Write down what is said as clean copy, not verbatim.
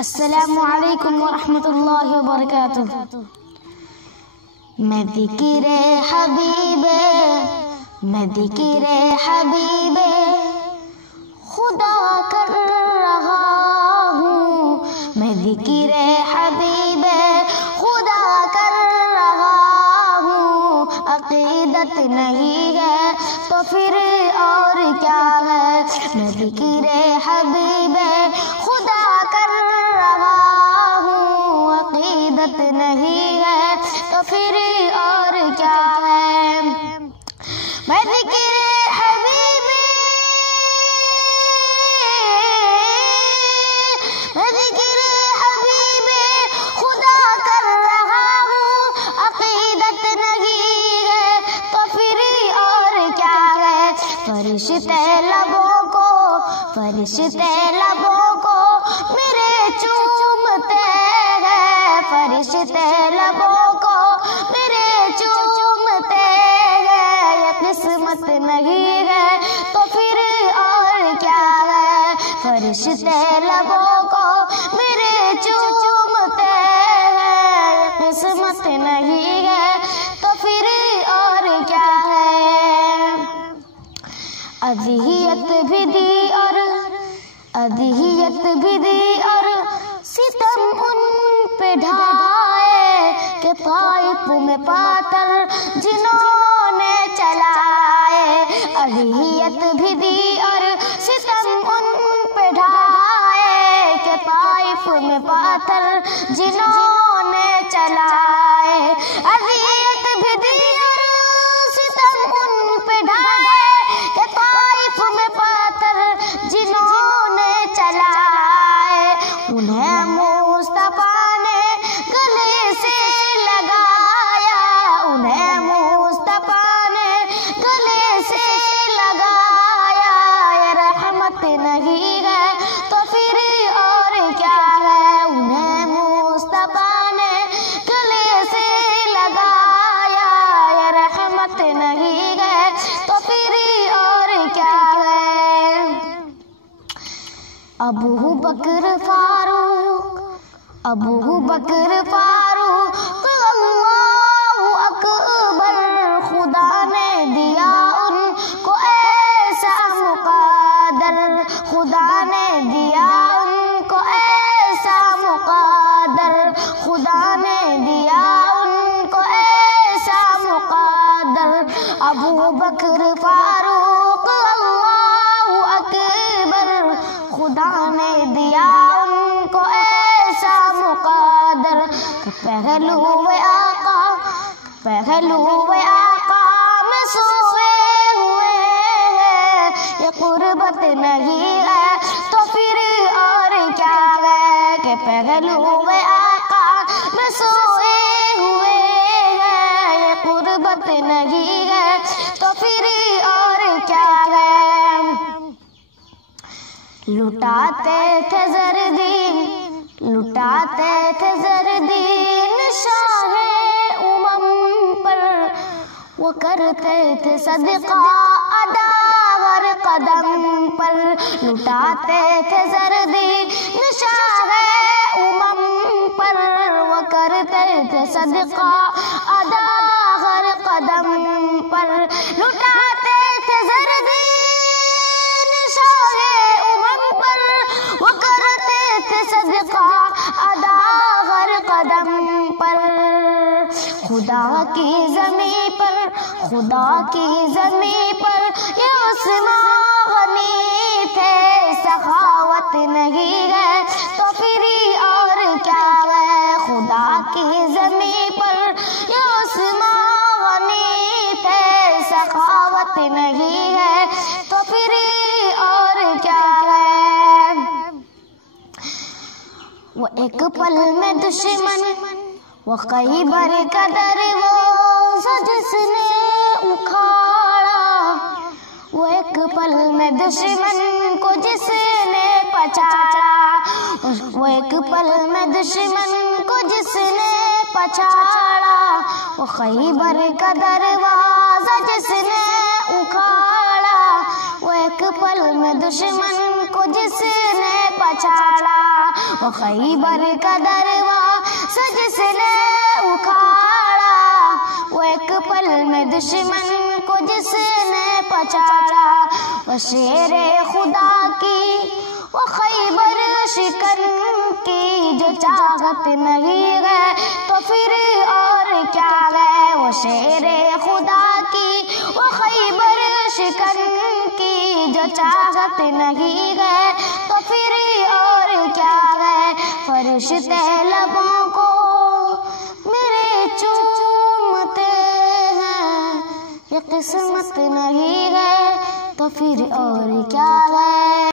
السلام علیکم ورحمۃ اللہ وبرکاتہ۔ میں ذکر حبیب خدا کر رہا ہوں، میں ذکر حبیب خدا کر رہا ہوں۔ عقیدت نہیں ہے تو پھر اور کیا ہے، میں ذکر حبیب خدا کر رہا ہوں۔ عقیدت نہیں ہے تو پھر اور کیا ہے، میں ذکر حبیب خدا کر رہا ہوں۔ عقیدت نہیں ہے تو پھر اور کیا ہے، فرشتے لبوں کو میرے چومتے ہیں، فرشتے لبوں کو میرے چومتے ہیں۔ یہ قسمت نہیں ہے تو پھر اور کیا ہے، فرشتے لبوں کو میرے چومتے ہیں۔ یہ قسمت نہیں ہے تو پھر اور کیا ہے، اذیت بھی دی اور ستم ان پہ ڈھائے کہ طائف میں پاتر جنہوں نے چلائے۔ اذیت بھی دی اور ستم ان پہ ڈھائے کہ طائف میں پاتر جنہوں نے چلائے۔ اذیت بھی دی اور ستم ان پہ ڈھائے کہ طائف میں پاتر جنہوں نے چلائے۔ انہیں مصطفیٰ نے گلے سے لگایا، انہیں مصطفیٰ نے گلے سے لگایا۔ یہ رحمت نہیں ہے تو پھر اور کیا ہے، انہیں مصطفیٰ نے گلے سے لگایا۔ یہ رحمت نہیں ہے تو پھر اور کیا ہے، ابو بکر فاروق اللہ اکبر، خدا نے دیا ان کو ایسا مقدر، خدا نے دیا ان کو ایسا مقدر، خدا نے دیا ان کو ایسا مقدر۔ ابو بکر فاروق اللہ اکبر، خدا نے دیا ان کو ایسا مقدر کہ پہلو آقا میں سوئے ہوئے ہیں۔ یہ قربت نہیں ہے تو پھر اور کیا ہے، کہ پہلو آقا میں سوئے ہوئے ہیں۔ یہ قربت نہیں ہے تو پھر اور کیا ہے، لٹاتے تھے زردین شاہ امم پر، وہ کرتے تھے صدقہ ادا ہر قدم پر۔ لٹاتے تھے زردین شاہ امم پر، وہ کرتے تھے صدقہ ادا ہر قدم پر۔ لٹاتے تھے زردین شاہ امم پر، وہ کرتے تھے صدقہ ادا ہر قدم پر۔ خدا کی زمین پر یہ عثمان غنی تھے، سخاوت نہیں ہے تو پھر اور کیا ہے، خدا کی زمین پر یہ عثمان غنی تھے، سخاوت نہیں ہے تو پھر اور کیا ہے۔ وہ ایک پل میں دشمن، وہ خیبر کا دروازہ جس نے اکھاڑا، وہ ایک پل میں دشمن کو جس نے پچھاڑا، وہ ایک پل میں دشمن کو جس نے پچھاڑا۔ وہ خیبر کا دروازہ جس نے اکھاڑا، وہ ایک پل میں دشمن کو جس نے پچھاڑا۔ وہ خیبر کا دروازہ جس نے اکھاڑا، وہ ایک پل میں دشمن کو جس نے پچاڑا، وہ شیر خدا کی وہ خیبر شکن کی جو چاہت نہیں ہے تو پھر اور کیا ہے، وہ شیر خدا کی وہ خیبر شکن کی جو چاہت نہیں ہے تو پھر اور کیا ہے، فرشتے لبوں کو میرے چومتے ہیں، یہ قسمت نہیں ہے تو پھر اور کیا ہے۔